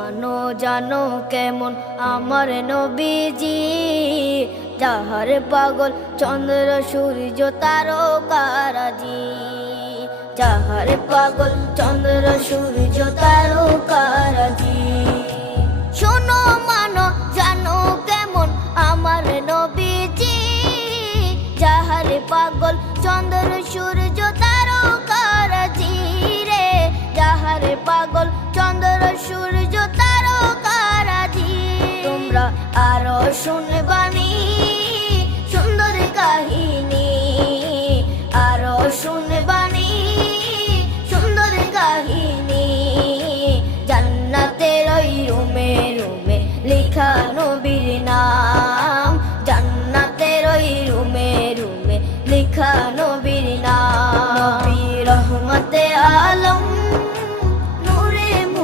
মানো জানো কেমন আমার নবীজি, যাহার পাগল চন্দ্র সূর্য তারকারাজি, যাহার পাগল চন্দ্র সূর্য তারকারাজি। শোনো মানো জানো কেমন আমার নবীজি, যাহার পাগল চন্দ্র সূর্য তারকারাজি রে, যাহার পাগল চন্দ্র সূর্য তারকারাজি। তোমরা আরো শুনবে